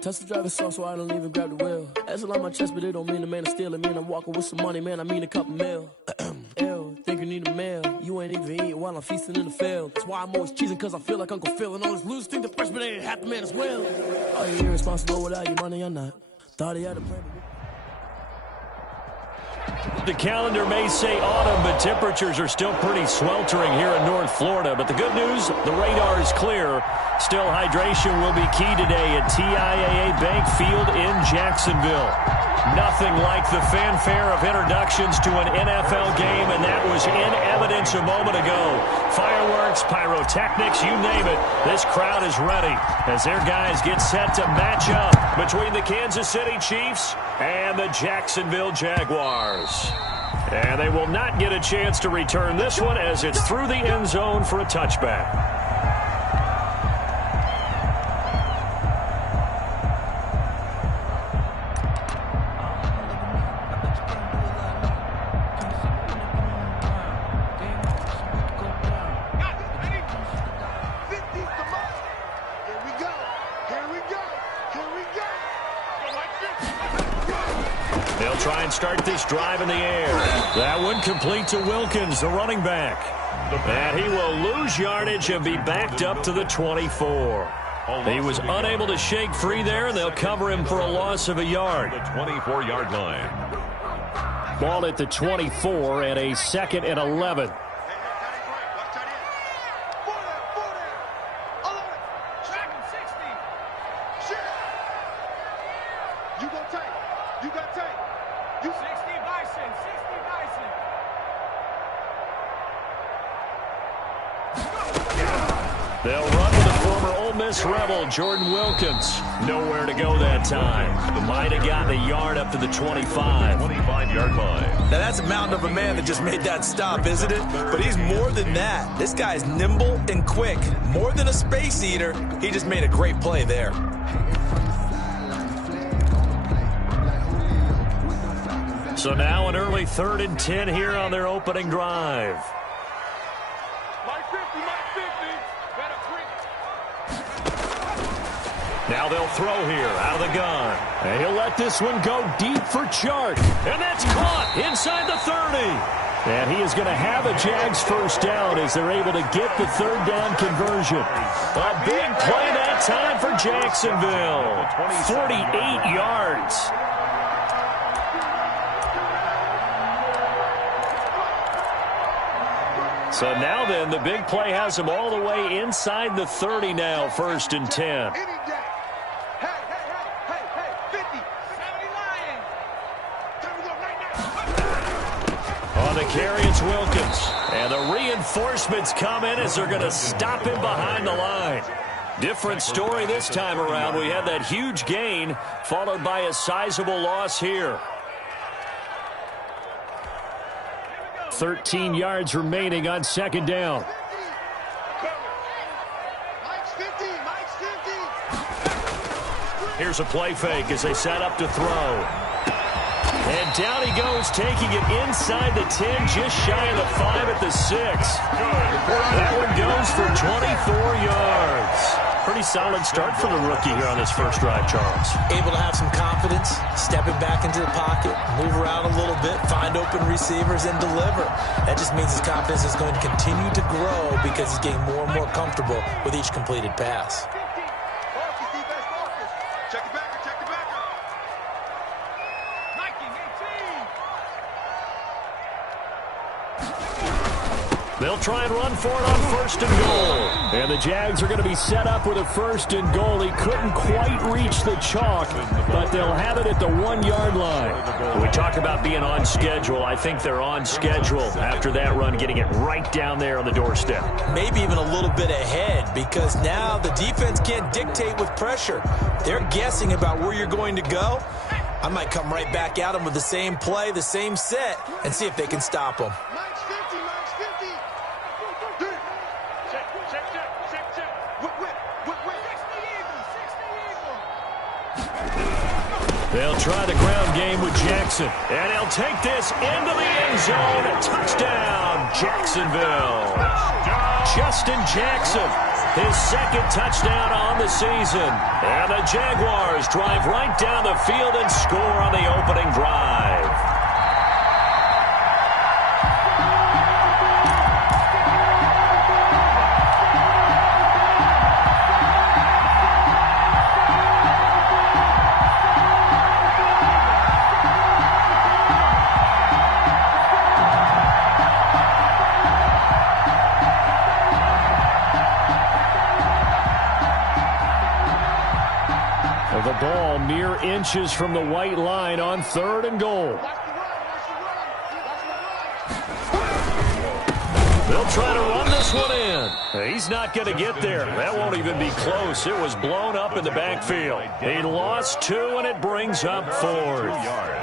Tesla driving soft, so I don't even grab the wheel. Asshole on my chest, but it don't mean the man is steal. It mean I'm walking with some money, man. I mean a couple mil. Ew, think you need a meal. You ain't even eat while I'm feasting in the field. That's why I'm always cheesing, cause I feel like Uncle Phil. And all those losers think the freshman ain't half the man as well. Are you irresponsible without your money or not? Thought he had a plan. The calendar may say autumn, but temperatures are still pretty sweltering here in North Florida. But the good news, the radar is clear. Still, hydration will be key today at TIAA Bank Field in Jacksonville. Nothing like the fanfare of introductions to an NFL game, and that was in evidence a moment ago. Fireworks, pyrotechnics, you name it. This crowd is ready as their guys get set to match up between the Kansas City Chiefs and the Jacksonville Jaguars. And they will not get a chance to return this one as it's through the end zone for a touchback. They'll try and start this drive in the air. That one complete to Wilkins, the running back. And he will lose yardage and be backed up to the 24. He was unable to shake free there, and they'll cover him for a loss of a yard. The 24-yard line. Ball at the 24 and a 2nd and 11. They'll run with the former Ole Miss Rebel, Jordan Wilkins. Nowhere to go that time. Might have gotten a yard up to the 25. 25-yard line. Now, that's a mountain of a man that just made that stop, isn't it? But he's more than that. This guy's nimble and quick. More than a space eater. He just made a great play there. So now an early 3rd and 10 here on their opening drive. Now they'll throw here out of the gun. And he'll let this one go deep for Chark. And that's caught inside the 30. And he is going to have a Jags first down as they're able to get the 3rd down conversion. A big play that time for Jacksonville. 48 yards. So now then, the big play has him all the way inside the 30 now, 1st and 10. On the carry, it's Wilkins. And the reinforcements come in as they're going to stop him behind the line. Different story this time around. We had that huge gain followed by a sizable loss here. 13 yards remaining on 2nd down. Here's a play fake as they set up to throw. And down he goes, taking it inside the 10, just shy of the 5 at the 6. That one goes for 24 yards. Pretty solid start for the rookie here on this first drive, Charles. Able to have some confidence, stepping back into the pocket, move around a little bit, find open receivers, and deliver. That just means his confidence is going to continue to grow because he's getting more and more comfortable with each completed pass. They'll try and run for it on 1st and goal. And the Jags are going to be set up with a 1st and goal. He couldn't quite reach the chalk, but they'll have it at the 1-yard line. We talk about being on schedule. I think they're on schedule after that run, getting it right down there on the doorstep. Maybe even a little bit ahead because now the defense can't dictate with pressure. They're guessing about where you're going to go. I might come right back at them with the same play, the same set, and see if they can stop them. They'll try the ground game with Jackson. And he'll take this into the end zone. Touchdown, Jacksonville. Justin Jackson, his second touchdown on the season. And the Jaguars drive right down the field and score on the opening drive. The ball mere inches from the white line on 3rd and goal. They'll try to run this one in. He's not going to get there. That won't even be close. It was blown up in the backfield. He lost 2, and it brings up 4th.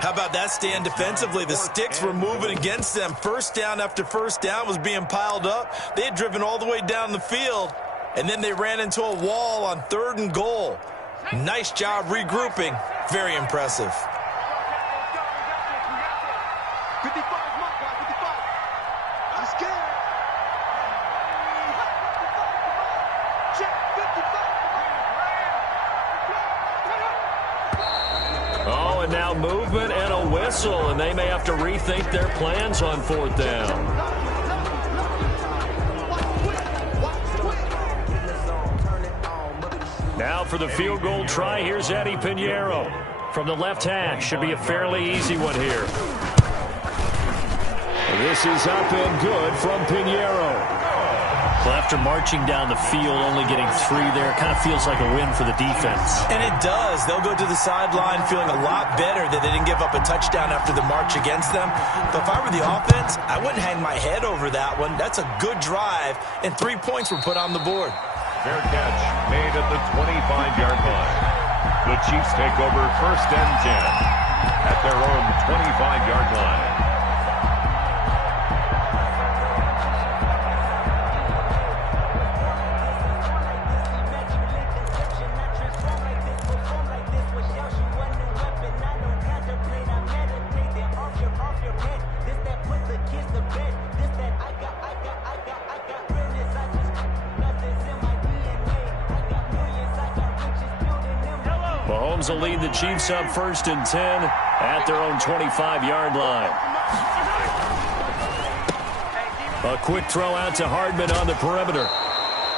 How about that stand defensively? The sticks were moving against them. First down after first down was being piled up. They had driven all the way down the field, and then they ran into a wall on 3rd and goal. Nice job regrouping. Very impressive. 55, mark, 55. I'm scared. Check 55. Oh, and now movement and a whistle, and they may have to rethink their plans on 4th down. Now for the field goal try, here's Eddie Pinheiro. From the left hash, should be a fairly easy one here. This is up and good from Pinheiro. Well, after marching down the field, only getting 3 there, kind of feels like a win for the defense. And it does. They'll go to the sideline feeling a lot better that they didn't give up a touchdown after the march against them. But if I were the offense, I wouldn't hang my head over that one. That's a good drive, and 3 points were put on the board. Fair catch made at the 25-yard line. The Chiefs take over 1st and 10 at their own 25-yard line. Mahomes will lead the Chiefs up 1st and 10 at their own 25-yard line. A quick throw out to Hardman on the perimeter.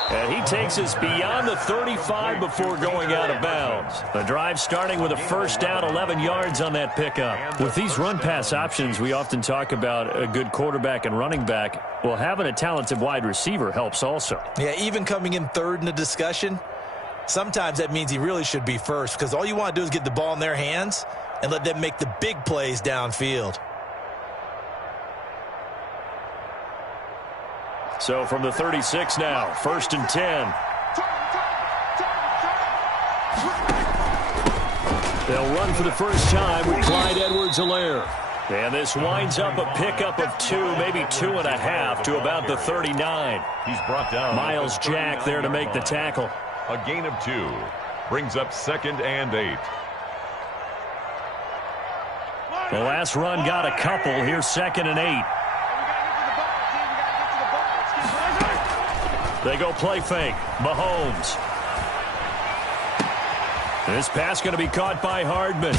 And he takes us beyond the 35 before going out of bounds. The drive starting with a 1st down, 11 yards on that pickup. With these run-pass options, we often talk about a good quarterback and running back. Well, having a talented wide receiver helps also. Yeah, even coming in 3rd in the discussion, sometimes that means he really should be first, because all you want to do is get the ball in their hands and let them make the big plays downfield. So from the 36 now, 1st and 10. They'll run for the first time with Clyde Edwards-Helaire. And this winds up a pickup of 2, maybe 2.5 to about the 39. He's brought down. Miles Jack there to make the tackle. A gain of 2 brings up 2nd and 8. The last run got a couple. Here's 2nd and 8. They go play fake. Mahomes. This pass going to be caught by Hardman.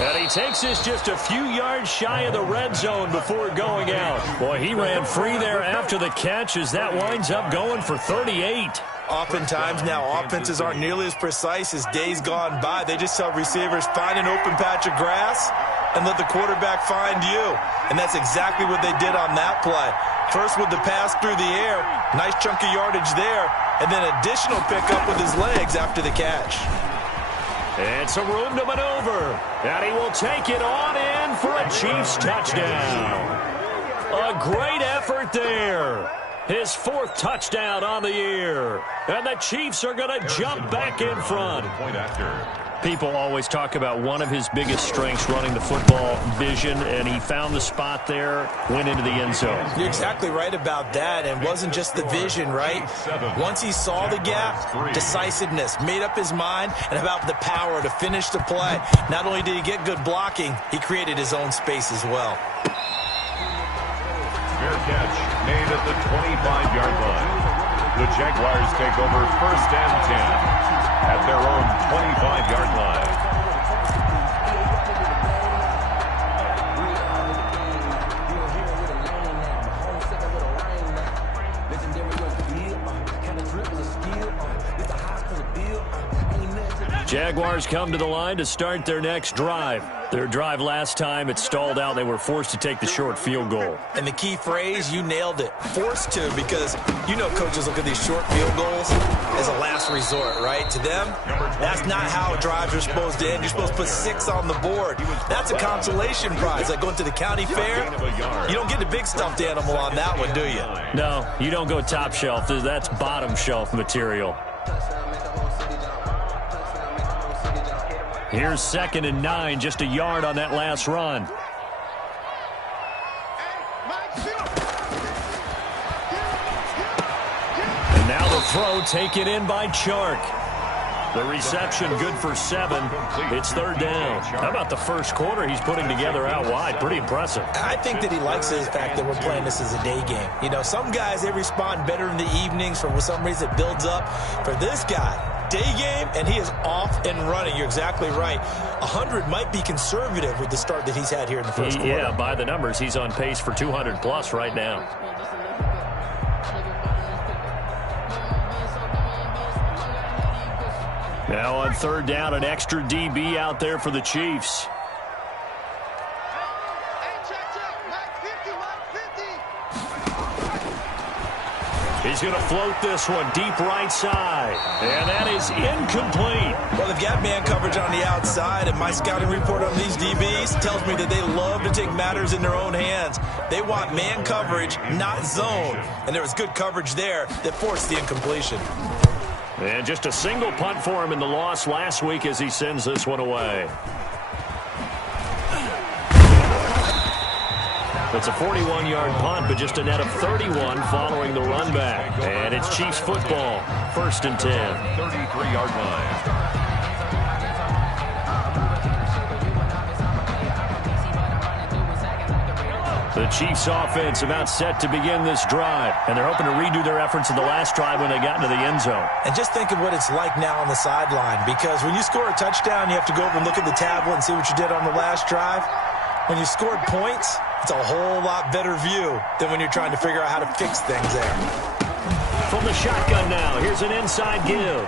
And he takes this just a few yards shy of the red zone before going out. Boy, he ran free there after the catch as that winds up going for 38. Oftentimes now offenses aren't nearly as precise as days gone by. They just tell receivers, find an open patch of grass and let the quarterback find you. And that's exactly what they did on that play. First with the pass through the air, nice chunk of yardage there, and then additional pickup with his legs after the catch. It's a room to maneuver, and he will take it on in for a Chiefs touchdown. A great effort there. His 4th touchdown on the year. And the Chiefs are going to jump back in front. People always talk about one of his biggest strengths running the football, vision, and he found the spot there, went into the end zone. You're exactly right about that, and it wasn't just the vision, right? Once he saw the gap, decisiveness, made up his mind, and about the power to finish the play. Not only did he get good blocking, he created his own space as well. Fair catch made at the 25-yard line. The Jaguars take over 1st and 10 at their own 25-yard line. Jaguars come to the line to start their next drive. Their drive last time, it stalled out. They were forced to take the short field goal. And the key phrase, you nailed it. Forced to, because you know coaches look at these short field goals as a last resort, right? To them, that's not how drives are supposed to end. You're supposed to put 6 on the board. That's a consolation prize. Like going to the county fair, you don't get the big stuffed animal on that one, do you? No, you don't go top shelf. That's bottom shelf material. Here's 2nd and 9, just a yard on that last run. And now the throw taken in by Chark. The reception good for 7. It's 3rd down. How about the first quarter he's putting together out wide? Pretty impressive. I think that he likes the fact that we're playing this as a day game. You know, some guys, they respond better in the evenings. For some reason, it builds up. For this guy, day game, and he is off and running. You're exactly right. 100 might be conservative with the start that he's had here in the first quarter. Yeah, by the numbers, he's on pace for 200+ right now. Now on 3rd down, an extra DB out there for the Chiefs. He's going to float this one deep right side. And that is incomplete. Well, they've got man coverage on the outside, and my scouting report on these DBs tells me that they love to take matters in their own hands. They want man coverage, not zone. And there was good coverage there that forced the incompletion. And just a single punt for him in the loss last week as he sends this one away. It's a 41-yard punt, but just a net of 31 following the run back. And it's Chiefs football, 1st and 10. 33-yard line. The Chiefs offense about set to begin this drive, and they're hoping to redo their efforts in the last drive when they got into the end zone. And just think of what it's like now on the sideline, because when you score a touchdown, you have to go over and look at the tablet and see what you did on the last drive. When you scored points, it's a whole lot better view than when you're trying to figure out how to fix things there. From the shotgun now, here's an inside give.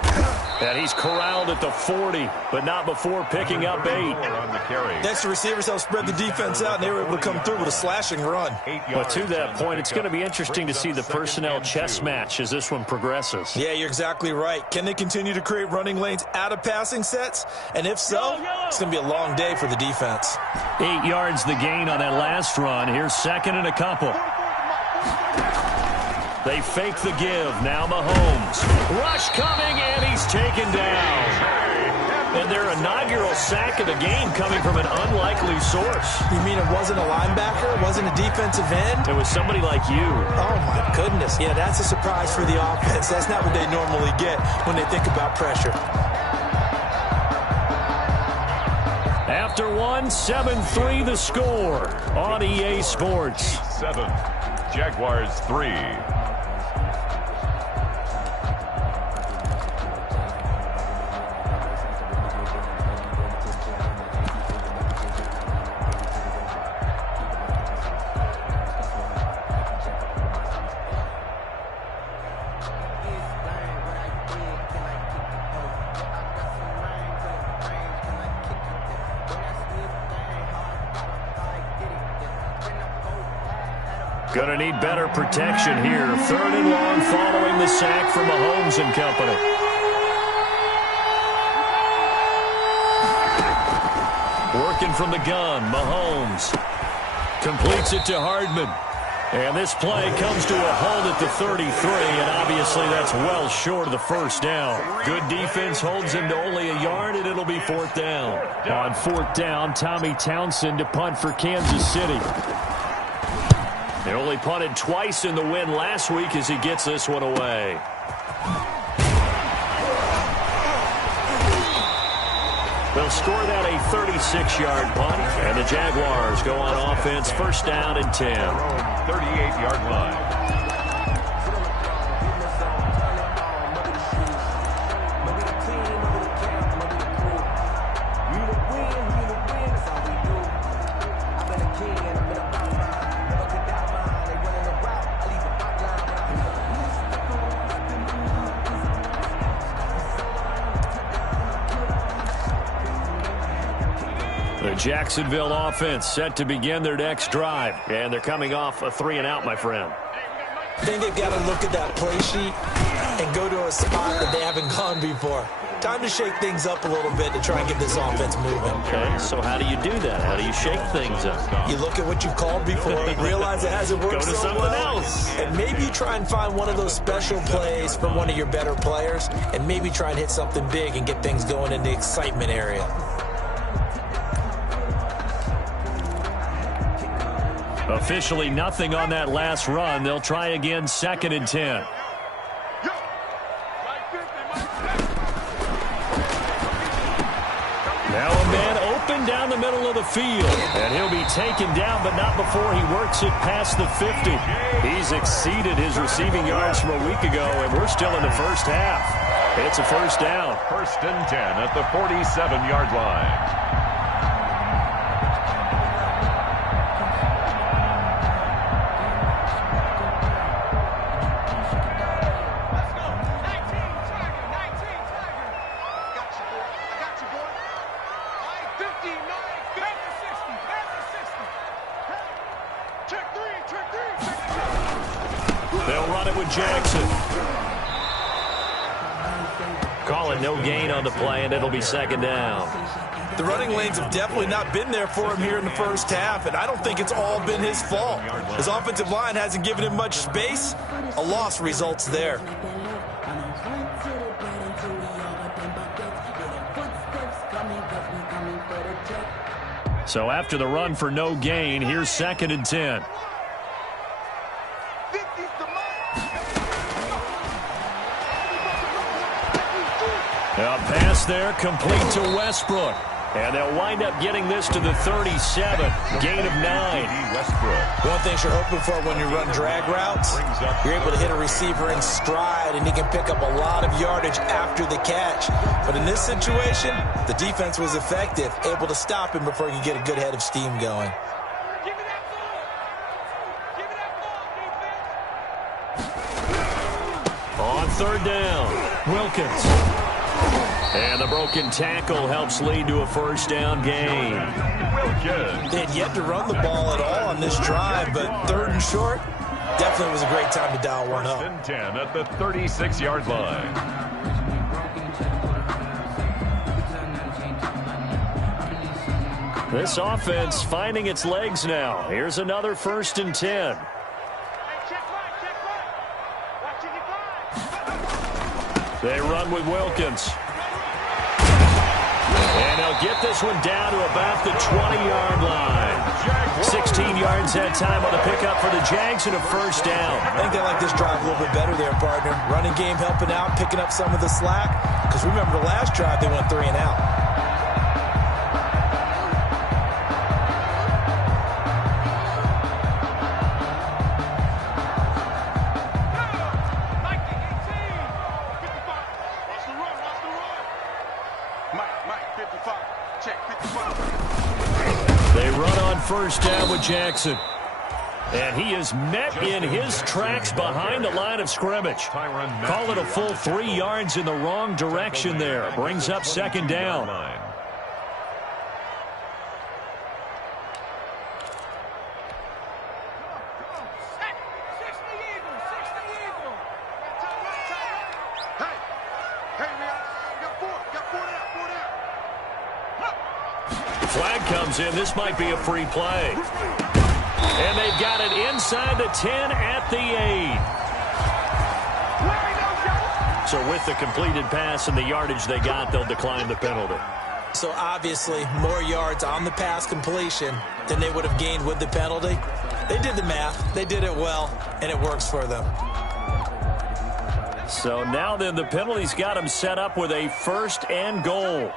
And he's corralled at the 40, but not before picking up 8. Next, the receivers helped spread the defense out, and they were able to come through with a slashing run. But to that point, it's going to be interesting to see the personnel chess match as this one progresses. Yeah, you're exactly right. Can they continue to create running lanes out of passing sets? And if so, it's going to be a long day for the defense. 8 yards the gain on that last run. Here's 2nd and a couple. They fake the give. Now Mahomes. Rush coming, and he's taken down. And their inaugural sack of the game coming from an unlikely source. You mean it wasn't a linebacker? It wasn't a defensive end? It was somebody like you. Oh, my goodness. Yeah, that's a surprise for the offense. That's not what they normally get when they think about pressure. After one, 7-3 the score on EA Sports. 7, Jaguars 3. Going to need better protection here. 3rd and long following the sack from Mahomes and company. Working from the gun, Mahomes completes it to Hardman. And this play comes to a halt at the 33, and obviously that's well short of the first down. Good defense holds him to only a yard, and it'll be fourth down. On fourth down, Tommy Townsend to punt for Kansas City. They only punted twice in the win last week as he gets this one away. They'll score that a 36-yard punt, and the Jaguars go on offense first down and 10. 38-yard line. The Jacksonville offense set to begin their next drive, and they're coming off a 3-and-out, my friend. I think they've got to look at that play sheet and go to a spot that they haven't gone before. Time to shake things up a little bit to try and get this offense moving. Okay, so how do you do that? How do you shake things up? You look at what you've called before and realize it hasn't worked Go to so something well. else. And maybe you try and find one of those special plays from one of your better players and maybe try and hit something big and get things going in the excitement area. Officially nothing on that last run. They'll try again, 2nd and 10. Now a man open down the middle of the field, and he'll be taken down, but not before he works it past the 50. He's exceeded his receiving yards from a week ago, and we're still in the first half. It's a first down. 1st and 10 at the 47-yard line. They'll run it with Jackson. Call it no gain on the play, and it'll be 2nd down. The running lanes have definitely not been there for him here in the first half, and I don't think it's all been his fault. His offensive line hasn't given him much space. A loss results there. So after the run for no gain, here's 2nd and 10. A pass there, complete to Westbrook. And they'll wind up getting this to the 37. Gain of 9. Westbrook. One thing you're hoping for when you run drag routes, you're able to hit a receiver in stride, and he can pick up a lot of yardage after the catch. But in this situation, the defense was effective, able to stop him before he could get a good head of steam going. On 3rd down, Wilkins. And the broken tackle helps lead to a first down gain. They had yet to run the ball at all on this drive, but 3rd and short, definitely was a great time to dial one up. 1st and 10 at the 36-yard line. This offense finding its legs now. Here's another 1st and 10. They run with Wilkins. And they'll get this one down to about the 20-yard line. 16 yards that time on the pickup for the Jags and a first down. I think they like this drive a little bit better there, partner. Running game helping out, picking up some of the slack. Because remember the last drive, they went 3-and-out. They run on first down with Jackson. And he is met in his tracks behind the line of scrimmage. Call it a full 3 yards in the wrong direction there. Brings up 2nd down. Flag comes in. This might be a free play. And they've got it inside the 10 at the 8. So with the completed pass and the yardage they got, they'll decline the penalty. So obviously more yards on the pass completion than they would have gained with the penalty. They did the math. They did it well, and it works for them. So now then the penalty's got them set up with a 1st and goal.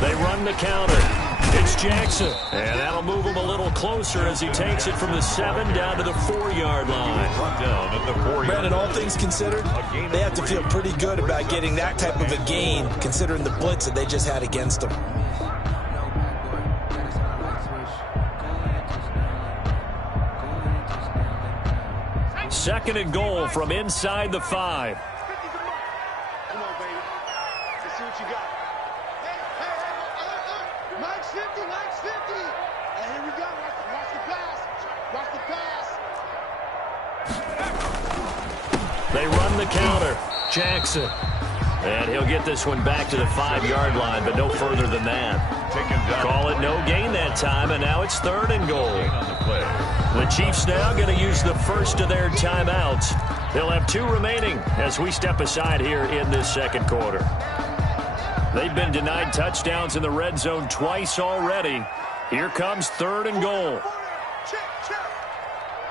They run the counter. It's Jackson. And that'll move him a little closer as he takes it from the 7 down to the 4-yard line. Down at the 4-yard. Brandon, all things considered, they have to feel pretty good about getting that type of a gain, considering the blitz that they just had against them. Second and goal from inside the 5. Come on, baby. Let's see what you got. Hey, Mike's 50, Mike's 50. And here we go. Watch the pass. Watch the pass. They run the counter. Jackson. And he'll get this one back to the 5-yard line, but no further than that. Call it no gain that time, and now it's 3rd and goal. The Chiefs now going to use the first of their timeouts. They'll have 2 remaining as we step aside here in this second quarter. They've been denied touchdowns in the red zone twice already. Here comes 3rd and goal. Check.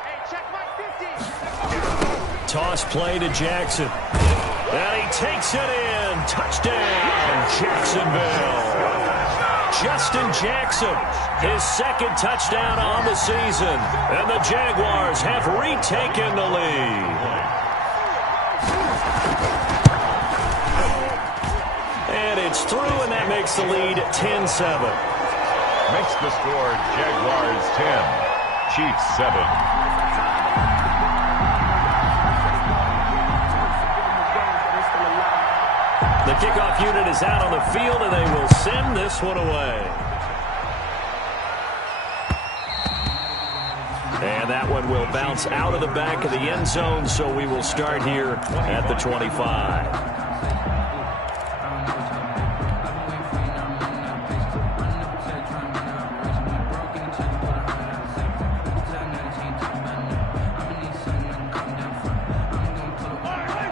Hey, check Mike 50. Toss play to Jackson. And he takes it in. Touchdown, Jacksonville. Justin Jackson, his 2nd touchdown on the season. And the Jaguars have retaken the lead. And it's through, and that makes the lead 10-7. Makes the score Jaguars 10, Chiefs 7. The kickoff unit is out on the field, and they will send this one away. And that one will bounce out of the back of the end zone, so we will start here at the 25.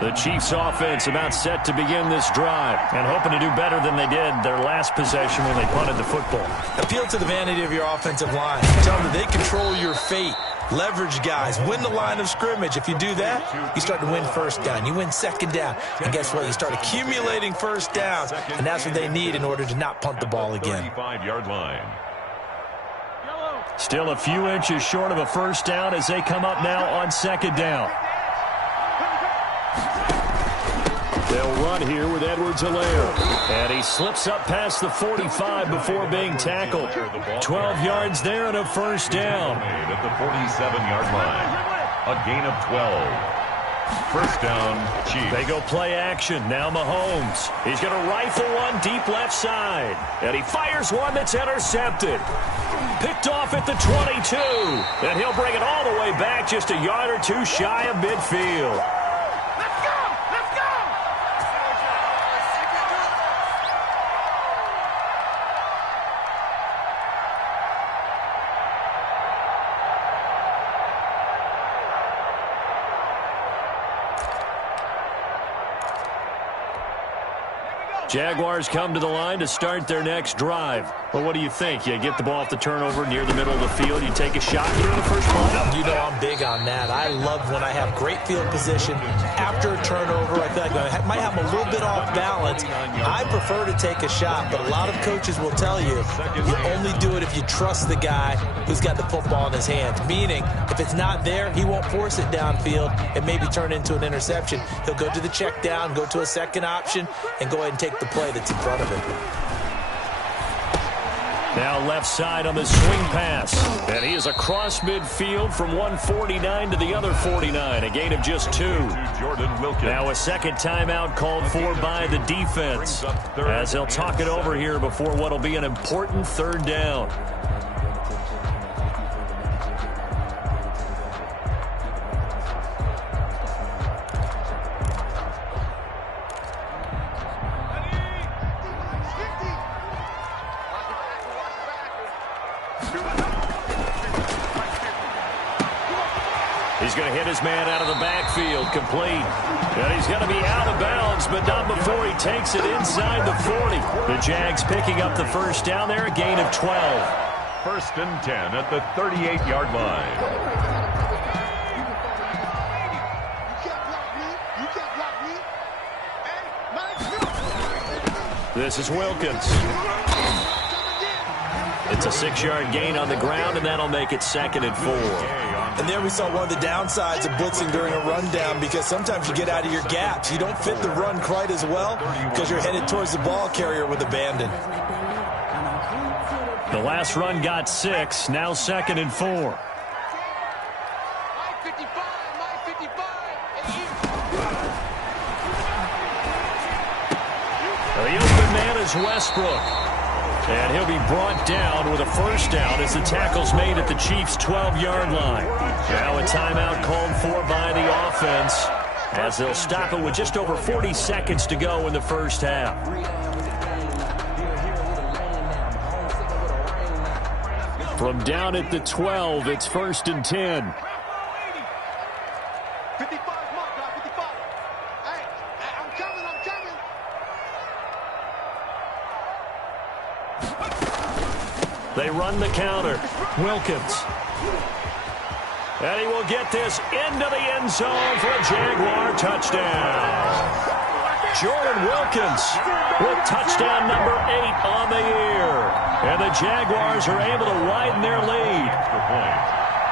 The Chiefs offense about set to begin this drive and hoping to do better than they did their last possession when they punted the football. Appeal to the vanity of your offensive line. Tell them that they control your fate. Leverage guys. Win the line of scrimmage. If you do that, you start to win 1st down. You win 2nd down. And guess what? You start accumulating 1st downs. And that's what they need in order to not punt the ball again. 35-yard line. Still a few inches short of a 1st down as they come up now on 2nd down. They'll run here with Edwards-Helaire. And he slips up past the 45 before being tackled. 12 yards there and a 1st down. At the 47-yard line. A gain of 12. 1st down, Chiefs. They go play action. Now Mahomes. He's going to rifle one deep left side. And he fires one that's intercepted. Picked off at the 22. And he'll bring it all the way back just a yard or 2 shy of midfield. Jaguars come to the line to start their next drive. Well, what do you think? You get the ball off the turnover near the middle of the field, you take a shot here in the first play? You know I'm big on that. I love when I have great field position. After a turnover, I feel like I might have them a little bit off balance. I prefer to take a shot, but a lot of coaches will tell you only do it if you trust the guy who's got the football in his hands. Meaning, if it's not there, he won't force it downfield and maybe turn into an interception. He'll go to the check down, go to a 2nd option, and go ahead and take the play that's in front of him. Now left side on the swing pass. And he is across midfield from 149 to the other 49. A gain of just 2. Now a 2nd timeout called for by the defense. As they'll talk it over here before what will be an important 3rd down. He's going to hit his man out of the backfield, complete. And he's going to be out of bounds, but not before he takes it inside the 40. The Jags picking up the first down there, a gain of 12. 1st and 10 at the 38-yard line. This is Wilkins. It's a 6-yard gain on the ground, and that'll make it 2nd and 4. And there we saw one of the downsides of blitzing during a rundown, because sometimes you get out of your gaps. You don't fit the run quite as well because you're headed towards the ball carrier with abandon. The last run got 6, now 2nd and 4. The open man is Westbrook. And he'll be brought down with a first down as the tackle's made at the Chiefs' 12-yard line. Now a timeout called for by the offense as they'll stop it with just over 40 seconds to go in the first half. From down at the 12, it's 1st and 10. 55, mark, 55. Hey, I'm coming. They run the counter. Wilkins. And he will get this into the end zone for a Jaguar touchdown. Jordan Wilkins with touchdown number 8 on the year. And the Jaguars are able to widen their lead.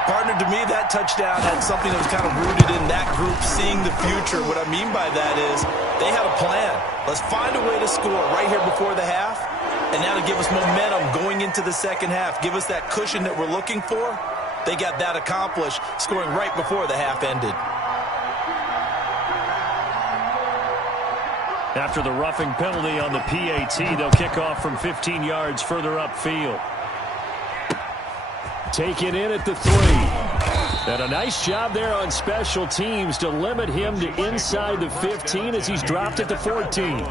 Partner, to me, that touchdown had something that was kind of rooted in that group seeing the future. What I mean by that is they had a plan. Let's find a way to score right here before the half. And now to give us momentum going into the second half, give us that cushion that we're looking for. They got that accomplished, scoring right before the half ended. After the roughing penalty on the PAT, they'll kick off from 15 yards further upfield. Taken in at the 3. And a nice job there on special teams to limit him to inside the 15 as he's dropped at the 14.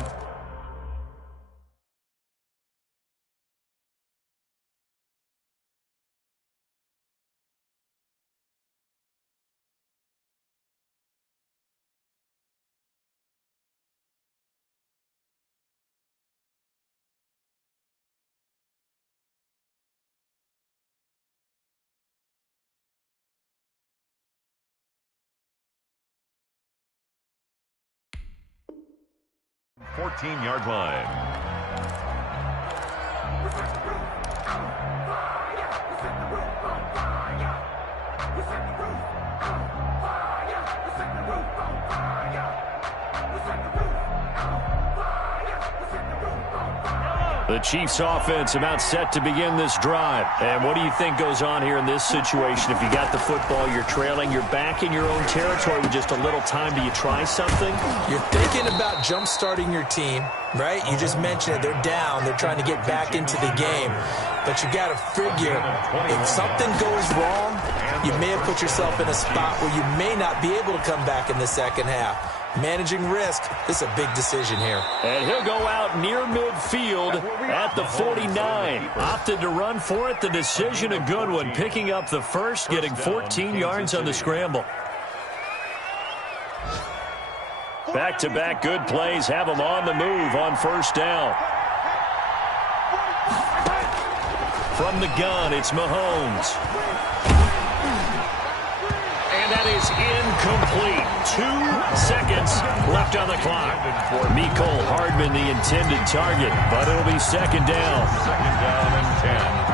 Fourteen-yard line. The Chiefs offense about set to begin this drive. And what do you think goes on here in this situation? If you got the football, you're trailing, you're back in your own territory with just a little time. Do you try something? You're thinking about jump-starting your team, right? You just mentioned it. They're down. They're trying to get back into the game. But you got to figure, if something goes wrong, you may have put yourself in a spot where you may not be able to come back in the second half. Managing risk, this is a big decision here. And he'll go out near midfield at the 49. Opted to run for it. The decision a good one. Picking up the first, getting 14 yards on the scramble. Back-to-back good plays have him on the move on first down. From the gun, it's Mahomes. And that is incomplete. 2 seconds left on the clock. Mecole Hardman, the intended target, but it'll be second down. Second down and 10.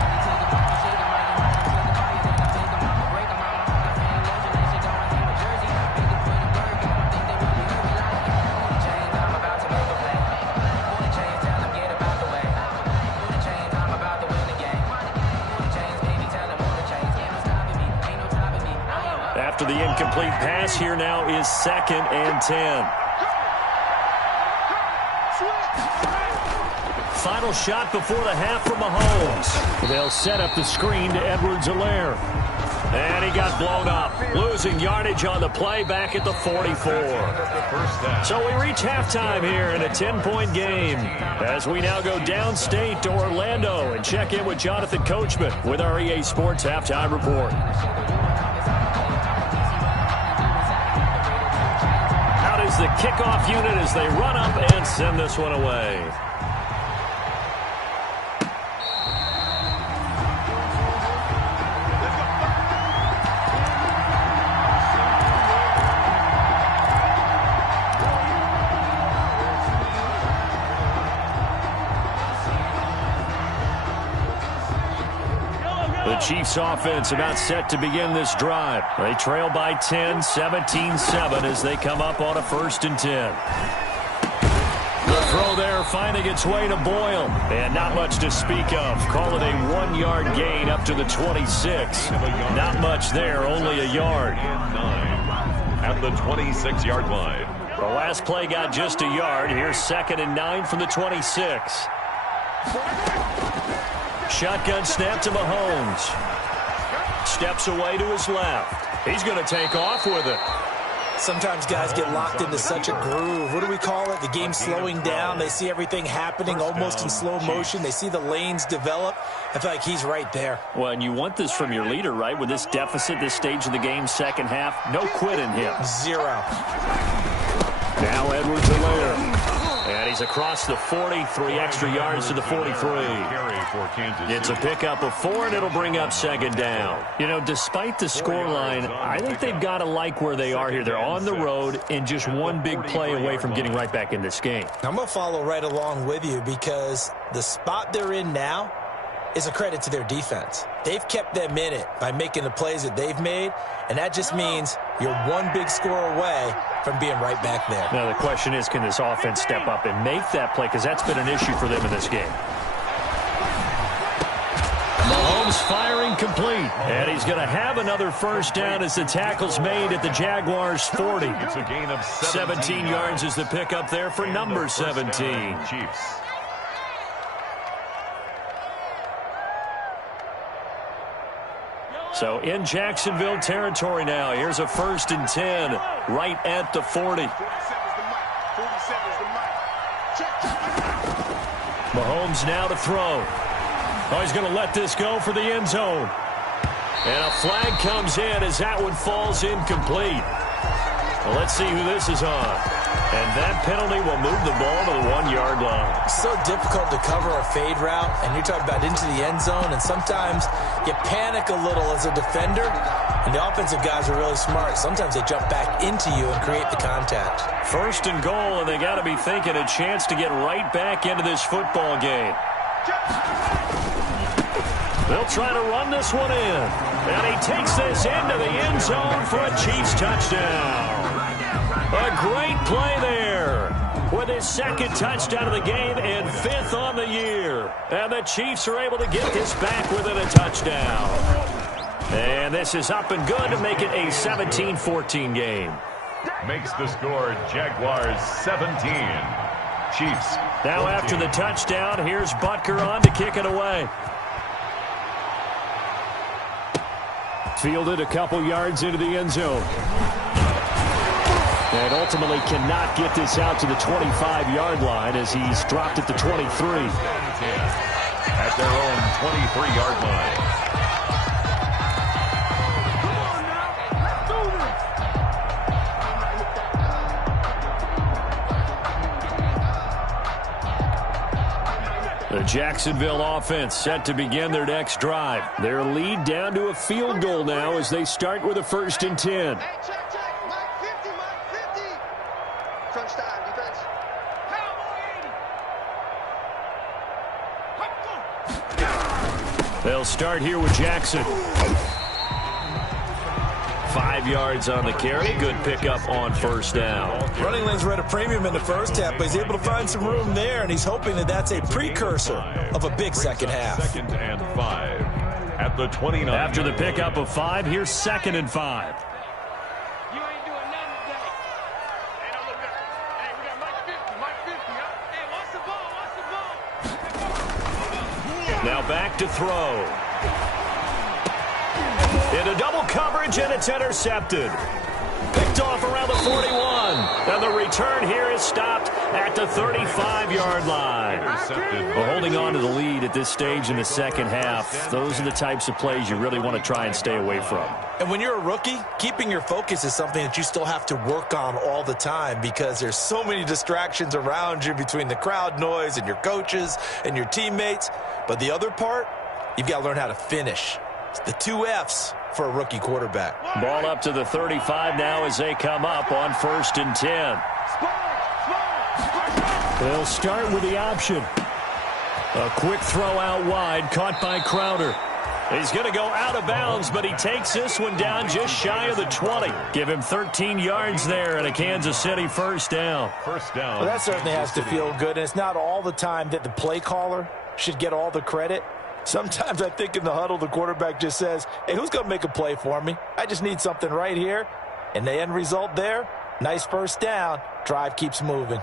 After the incomplete pass, here now is second and 10. Final shot before the half from Mahomes. They'll set up the screen to Edwards-Helaire. And he got blown up, losing yardage on the play back at the 44. So we reach halftime here in a 10-point game as we now go downstate to Orlando and check in with Jonathan Coachman with our EA Sports Halftime Report. is the kickoff unit as they run up and send this one away. The Chiefs offense about set to begin this drive. They trail by 10, 17-7 as they come up on a 1st and 10. The throw there finding its way to Boyle. And not much to speak of. Call it a 1-yard gain up to the 26. Not much there, only a yard. At the 26-yard line. The last play got just a yard. Here's 2nd and 9 from the 26. Shotgun snap to Mahomes. Steps away to his left. He's going to take off with it. Sometimes guys get locked into such a groove. What do we call it? The game slowing down. They see everything happening almost in slow motion. They see the lanes develop. I feel like he's right there. Well, and you want this from your leader, right? With this deficit, this stage of the game, second half, no quit in him. 0. Now Edwards-Helaire. And he's across the 40, 3 extra yards to the 43. It's a pickup of 4, and it'll bring up 2nd down. You know, despite the scoreline, I think they've got to like where they are here. They're on the road and just one big play away from getting right back in this game. I'm going to follow right along with you because the spot they're in now is a credit to their defense. They've kept them in it by making the plays that they've made, and that just means you're one big score away from being right back there. Now, the question is, can this offense step up and make that play? Because that's been an issue for them in this game. Mahomes firing complete. And he's going to have another 1st down as the tackle's made at the Jaguars' 40. It's a gain of 17 yards is the pickup there for number 17. Chiefs. So in Jacksonville territory now. Here's a 1st and 10 right at the 40. Mahomes now to throw. Oh, he's going to let this go for the end zone. And a flag comes in as that one falls incomplete. Well, let's see who this is on. And that penalty will move the ball to the 1-yard line. So difficult to cover a fade route, and you're talking about into the end zone, and sometimes you panic a little as a defender, and the offensive guys are really smart. Sometimes they jump back into you and create the contact. 1st and goal, and they got to be thinking a chance to get right back into this football game. They'll try to run this one in. And he takes this into the end zone for a Chiefs touchdown. A great play there with his 2nd touchdown of the game and 5th on the year. And the Chiefs are able to get this back within a touchdown. And this is up and good to make it a 17-14 game. Makes the score Jaguars 17. Chiefs. Now 14. After the touchdown, here's Butker on to kick it away. Fielded a couple yards into the end zone. And ultimately cannot get this out to the 25-yard line as he's dropped at the 23. At their own 23-yard line. The Jacksonville offense set to begin their next drive. Their lead down to a field goal now as they start with a 1st and 10. They'll start here with Jackson. 5 yards on the carry. Good pickup on 1st down. Running lanes were at a premium in the 1st half, but he's able to find some room there, and he's hoping that that's a precursor of a big 2nd half. 2nd and 5 at the 29. After the pickup of 5, here's 2nd and 5. You ain't doing nothing today. Hey, don't look up. Hey, we got Mike 50, Hey, watch the ball. Now back to throw. Into double coverage, and it's intercepted. Picked picked off around the 41. And the return here is stopped at the 35-yard line. Well, holding on to the lead at this stage in the second half, those are the types of plays you really want to try and stay away from. And when you're a rookie, keeping your focus is something that you still have to work on all the time because there's so many distractions around you between the crowd noise and your coaches and your teammates. But the other part, you've got to learn how to finish. It's the 2 F's for a rookie quarterback. Ball up to the 35 now as they come up on 1st and 10. They'll start with the option. A quick throw out wide, caught by Crowder. He's going to go out of bounds, but he takes this one down just shy of the 20. Give him 13 yards there and a Kansas City first down. Well, that certainly has to feel good, and it's not all the time that the play caller should get all the credit. Sometimes I think in the huddle, the quarterback just says, hey, who's going to make a play for me? I just need something right here. And the end result there, nice first down. Drive keeps moving.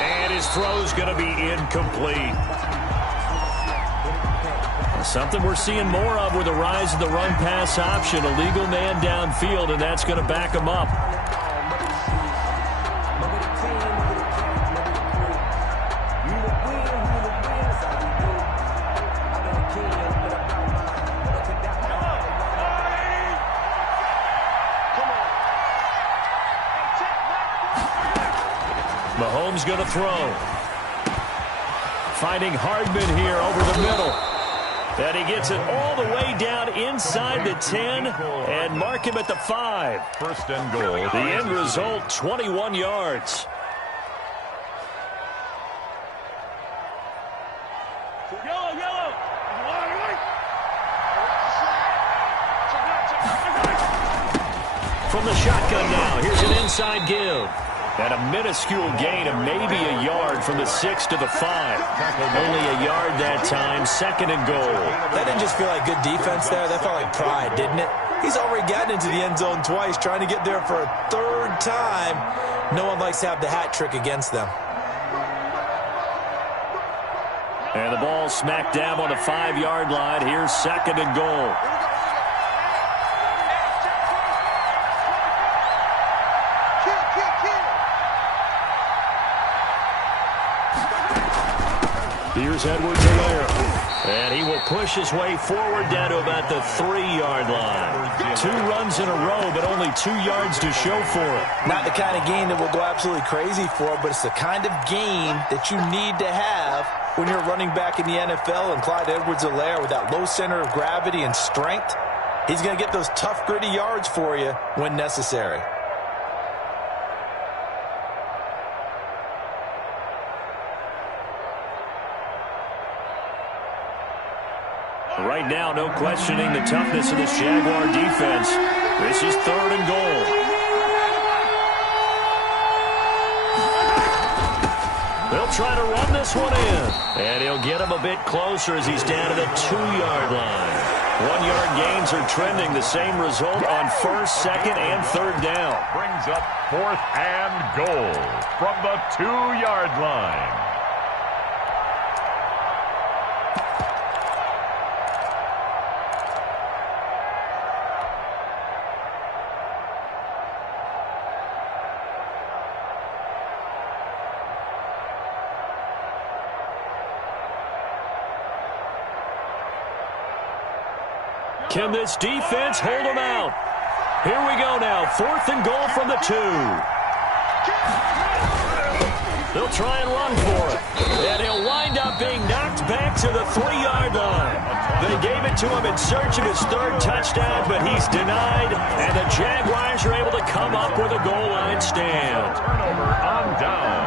And his throw's going to be incomplete. Something we're seeing more of with the rise of the run-pass option. A legal man downfield, and that's going to back him up. Mahomes going to throw. Finding Hardman here over the middle. And he gets it all the way down inside the 10 and mark him at the 5. 1st and goal. The end result, 21 yards. From the shotgun now, here's an inside give. And a minuscule gain of maybe a yard from the 6 to the 5. Only a yard that time, 2nd and goal. That didn't just feel like good defense there. That felt like pride, didn't it? He's already gotten into the end zone twice, trying to get there for a 3rd time. No one likes to have the hat trick against them. And the ball smack dab on the 5-yard line. Here's 2nd and goal. Here's Edwards-Helaire. And he will push his way forward down to about the 3-yard line. 2 runs in a row, but only 2 yards to show for it. Not the kind of game that we'll go absolutely crazy for, but it's the kind of game that you need to have when you're running back in the NFL. And Clyde Edwards-Helaire, with that low center of gravity and strength, he's going to get those tough, gritty yards for you when necessary. Right now, no questioning the toughness of this Jaguar defense. This is 3rd and goal. They'll try to run this one in. And he'll get him a bit closer as he's down to the 2-yard line. 1-yard gains are trending. The same result on 1st, 2nd, and 3rd down. Brings up 4th and goal from the 2-yard line. Can this defense hold him out? Here we go now. 4th and goal from the 2. They'll try and run for it. And he'll wind up being knocked back to the 3-yard line. They gave it to him in search of his 3rd touchdown, but he's denied. And the Jaguars are able to come up with a goal line stand. Turnover on down.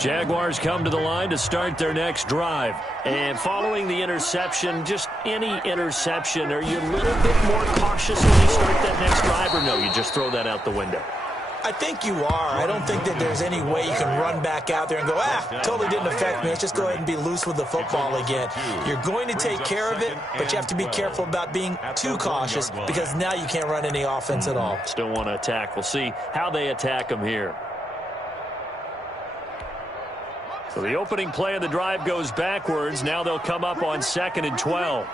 Jaguars come to the line to start their next drive. And following the interception, just any interception, are you a little bit more cautious when you start that next drive, or no, you just throw that out the window? I think you are. I don't think that there's any way you can run back out there and go, totally didn't affect me. Let's just go ahead and be loose with the football again. You're going to take care of it, but you have to be careful about being too cautious because now you can't run any offense at all. Still want to attack. We'll see how they attack them here. So the opening play of the drive goes backwards. Now they'll come up on 2nd and 12.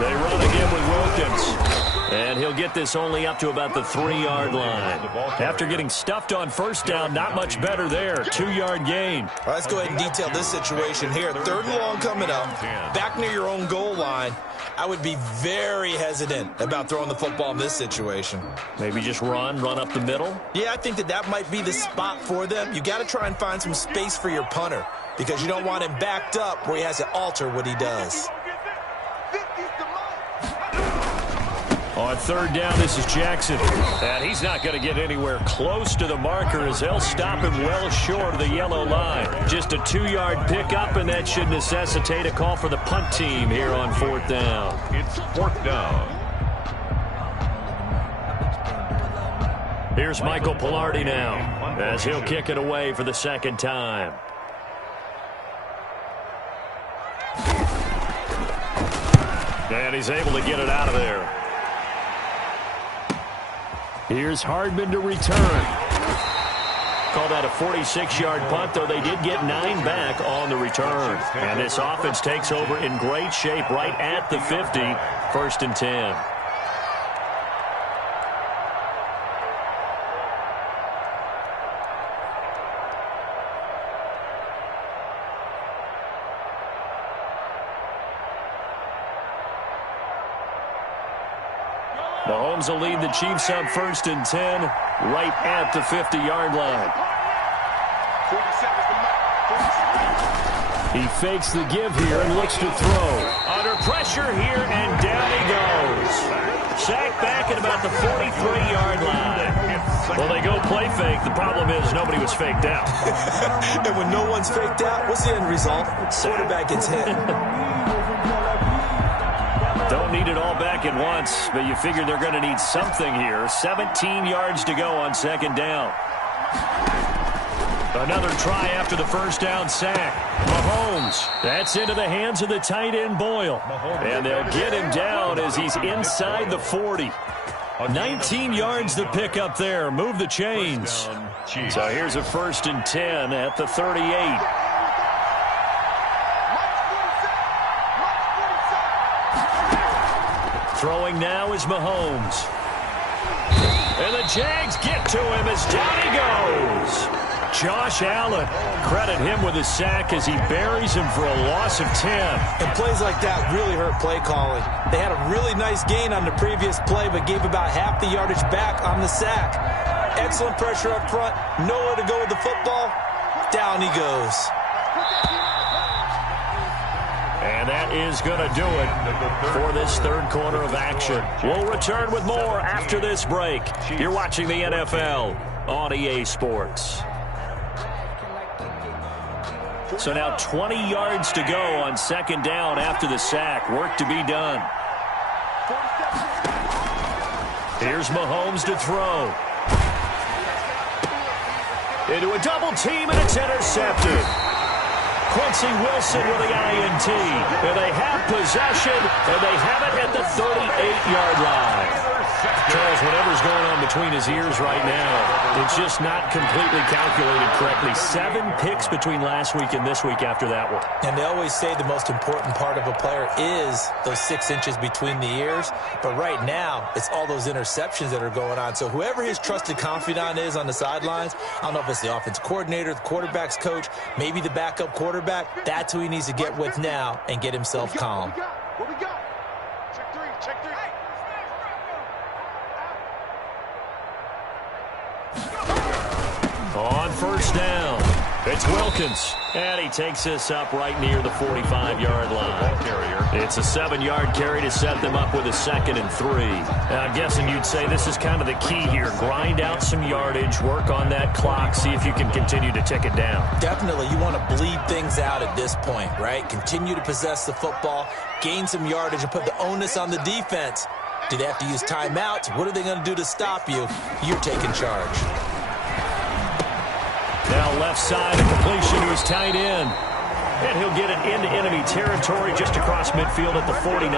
They run again with Wilkins. And he'll get this only up to about the 3-yard line. After getting stuffed on first down, not much better there. 2-yard gain. Well, let's go ahead and detail this situation here. 3rd and long coming up. Back near your own goal line. I would be very hesitant about throwing the football in this situation. Maybe just run up the middle? Yeah, I think that might be the spot for them. You got to try and find some space for your punter because you don't want him backed up where he has to alter what he does. On 3rd down, this is Jackson. And he's not going to get anywhere close to the marker as they'll stop him well short of the yellow line. Just a 2-yard pickup, and that should necessitate a call for the punt team here on 4th down. It's 4th down. Here's Michael Pilardi now as he'll kick it away for the 2nd time. And he's able to get it out of there. Here's Hardman to return. Call that a 46-yard punt, though they did get 9 back on the return. And this offense takes over in great shape right at the 50, 1st and 10. Mahomes will lead the Chiefs up 1st and 10, right at the 50-yard line. He fakes the give here and looks to throw. Under pressure here, and down he goes. Sacked back at about the 43-yard line. Well, they go play fake. The problem is nobody was faked out. And when no one's faked out, what's the end result? Quarterback gets hit. Don't need it all back at once, but you figure they're going to need something here. 17 yards to go on 2nd down. Another try after the 1st down sack. Mahomes, that's into the hands of the tight end Boyle. And they'll get him down as he's inside the 40. 19 yards to pick up there. Move the chains. So here's a 1st and 10 at the 38. Throwing now is Mahomes. And the Jags get to him as down he goes. Josh Allen, credit him with a sack as he buries him for a loss of 10. And plays like that really hurt play calling. They had a really nice gain on the previous play, but gave about half the yardage back on the sack. Excellent pressure up front. Nowhere to go with the football. Down he goes. And that is going to do it for this 3rd quarter of action. We'll return with more after this break. You're watching the NFL on EA Sports. So now 20 yards to go on 2nd down after the sack. Work to be done. Here's Mahomes to throw. Into a double team, and it's intercepted. Quincy Wilson with the INT. And they have possession, and they have it at the 38-yard line. Charles, whatever's going on between his ears right now, it's just not completely calculated correctly. 7 picks between last week and this week after that one. And they always say the most important part of a player is those 6 inches between the ears. But right now, it's all those interceptions that are going on. So whoever his trusted confidant is on the sidelines, I don't know if it's the offense coordinator, the quarterback's coach, maybe the backup quarterback, that's who he needs to get with now and get himself calm. What we got? Check 3, check 3. On 1st down, it's Wilkins, and he takes this up right near the 45-yard line. It's a 7-yard carry to set them up with a 2nd and 3. I'm guessing you'd say this is kind of the key here. Grind out some yardage, work on that clock, see if you can continue to tick it down. Definitely, you want to bleed things out at this point, right? Continue to possess the football, gain some yardage, and put the onus on the defense. Do they have to use timeouts? What are they going to do to stop you? You're taking charge. Now left side, a completion to his tight end. And he'll get it into enemy territory just across midfield at the 49.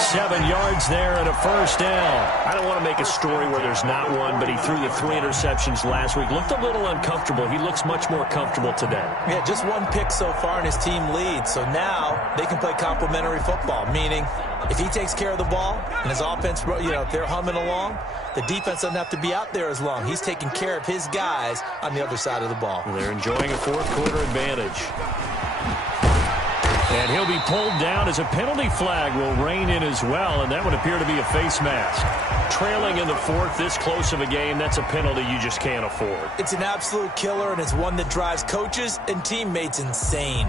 7 yards there and a first down. I don't want to make a story where there's not one, but he threw the 3 interceptions last week. Looked a little uncomfortable. He looks much more comfortable today. Yeah, just 1 pick so far and his team leads. So now they can play complementary football, meaning if he takes care of the ball and his offense, if they're humming along, the defense doesn't have to be out there as long. He's taking care of his guys on the other side of the ball. They're enjoying a fourth-quarter advantage. And he'll be pulled down as a penalty flag will rein in as well, and that would appear to be a face mask. Trailing in the fourth, this close of a game, that's a penalty you just can't afford. It's an absolute killer, and it's one that drives coaches and teammates insane.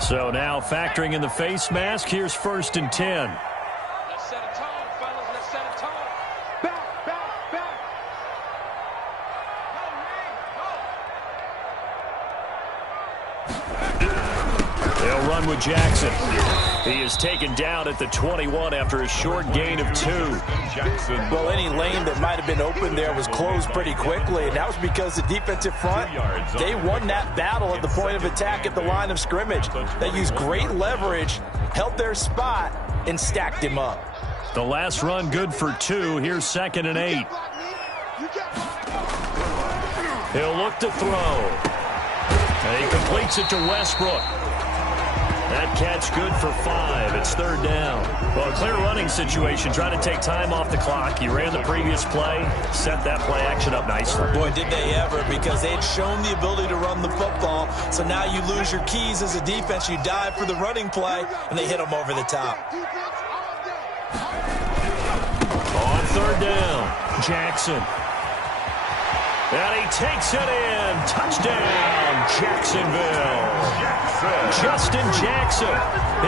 So now factoring in the face mask, here's 1st and 10. Let's set a tone, fellas. Let's set a tone. Back, back, back. They'll run with Jackson. He is taken down at the 21 after a short gain of 2. Well, any lane that might have been open there was closed pretty quickly, and that was because the defensive front, they won that battle at the point of attack at the line of scrimmage. They used great leverage, held their spot, and stacked him up. The last run good for 2. Here's 2nd and 8. He'll look to throw. And he completes it to Westbrook. That catch good for 5. It's 3rd down. Well, a clear running situation. Trying to take time off the clock. He ran the previous play, set that play action up nicely. Boy, did they ever, because they had shown the ability to run the football. So now you lose your keys as a defense. You dive for the running play, and they hit them over the top. On 3rd down, Jackson. And he takes it in. Touchdown, Jacksonville. Justin Jackson,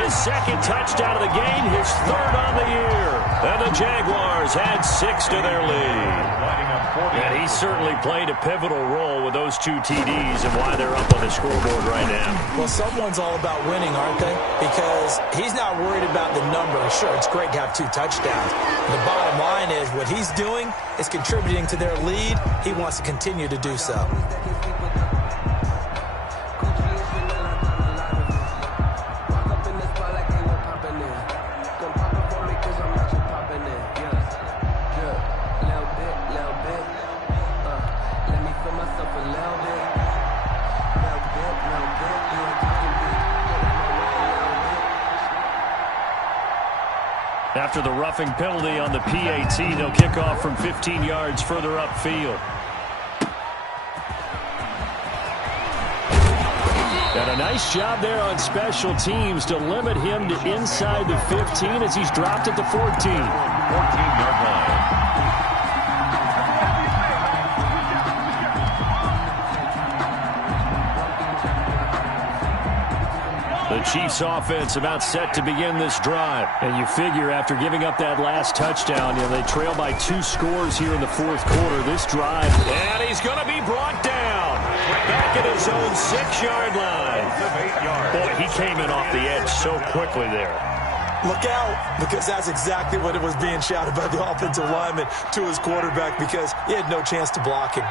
his 2nd touchdown of the game, his 3rd on the year. And the Jaguars add 6 to their lead. And he certainly played a pivotal role with those 2 TDs and why they're up on the scoreboard right now. Well, someone's all about winning, aren't they? Because he's not worried about the number. Sure, it's great to have 2 touchdowns. The bottom line is what he's doing is contributing to their lead. He wants to continue to do so. After the roughing penalty on the PAT, they'll kick off from 15 yards further upfield. And a nice job there on special teams to limit him to inside the 15 as he's dropped at the 14. 14-yard line. The Chiefs offense about set to begin this drive. And you figure after giving up that last touchdown, they trail by 2 scores here in the 4th quarter. This drive, and he's going to be brought down back at his own 6-yard line. Boy, he came in off the edge so quickly there. Look out, because that's exactly what it was being shouted by the offensive lineman to his quarterback, because he had no chance to block him.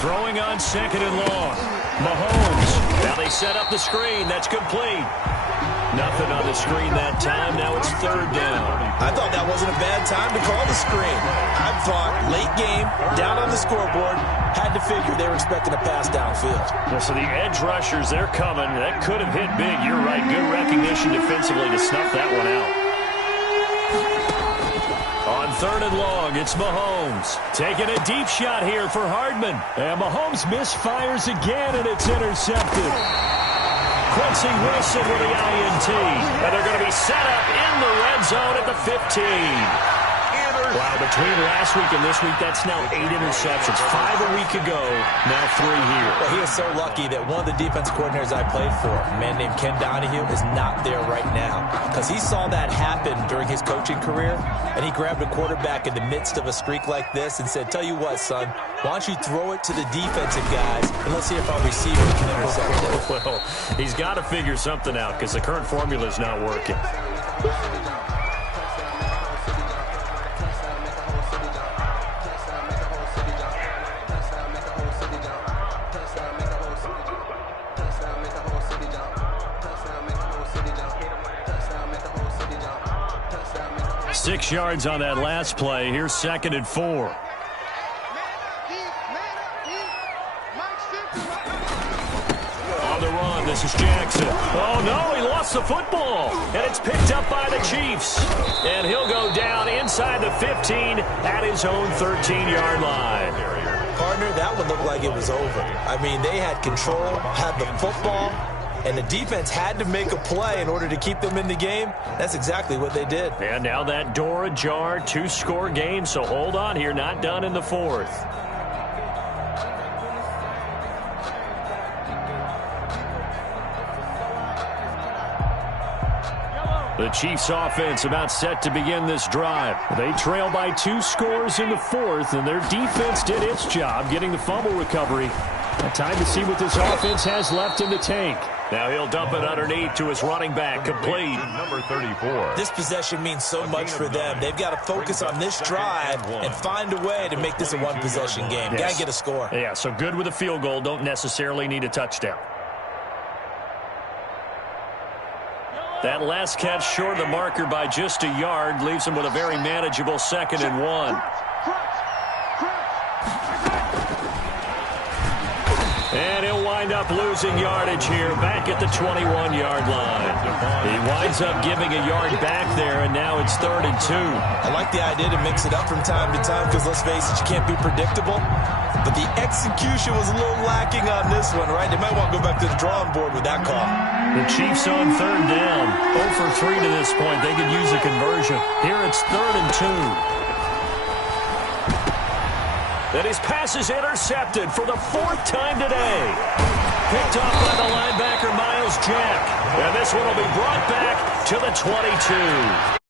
Throwing on 2nd and long. Mahomes. Now they set up the screen. That's complete. Nothing on the screen that time. Now it's 3rd down. I thought that wasn't a bad time to call the screen. I thought late game, down on the scoreboard, had to figure they were expecting a pass downfield. Well, so the edge rushers, they're coming. That could have hit big. You're right. Good recognition defensively to snuff that one out. On 3rd and long, it's Mahomes. Taking a deep shot here for Hardman. And Mahomes misfires again, and it's intercepted. Quincy Wilson with the INT. And they're going to be set up in the red zone at the 15. Wow, between last week and this week, that's now 8 interceptions. 5 a week ago, now 3 here. Well, he is so lucky that one of the defense coordinators I played for, a man named Ken Donahue, is not there right now. Because he saw that happen during his coaching career, and he grabbed a quarterback in the midst of a streak like this and said, tell you what, son, why don't you throw it to the defensive guys, and let's see if our receiver can intercept it. Well, he's got to figure something out because the current formula is not working. Six yards on that last play. Here's 2nd and 4. On the run, this is Jackson. Oh, no, he lost the football. And it's picked up by the Chiefs. And he'll go down inside the 15 at his own 13-yard line. Partner, that one looked like it was over. I mean, they had control, had the football, and the defense had to make a play in order to keep them in the game. That's exactly what they did. And now that door ajar, 2-score game, so hold on here, not done in the 4th. The Chiefs offense about set to begin this drive. They trail by 2 scores in the 4th, and their defense did its job getting the fumble recovery. Time to see what this offense has left in the tank. Now he'll dump it underneath to his running back, complete. Number 34. This possession means so much for them. They've got to focus on this drive and find a way to make this a one-possession game. Yes. Got to get a score. Yeah, so good with a field goal. Don't necessarily need a touchdown. That last catch short of the marker by just a yard leaves him with a very manageable 2nd and 1. And he'll wind up losing yardage here back at the 21-yard line. He winds up giving a yard back there, and now it's 3rd and 2. I like the idea to mix it up from time to time because, let's face it, you can't be predictable. But the execution was a little lacking on this one, right? They might want to go back to the drawing board with that call. The Chiefs on 3rd down. 0 for 3 to this point. They could use a conversion. Here it's 3rd and 2. And his pass is intercepted for the 4th time today. Picked off by the linebacker, Miles Jack. And this one will be brought back to the 22.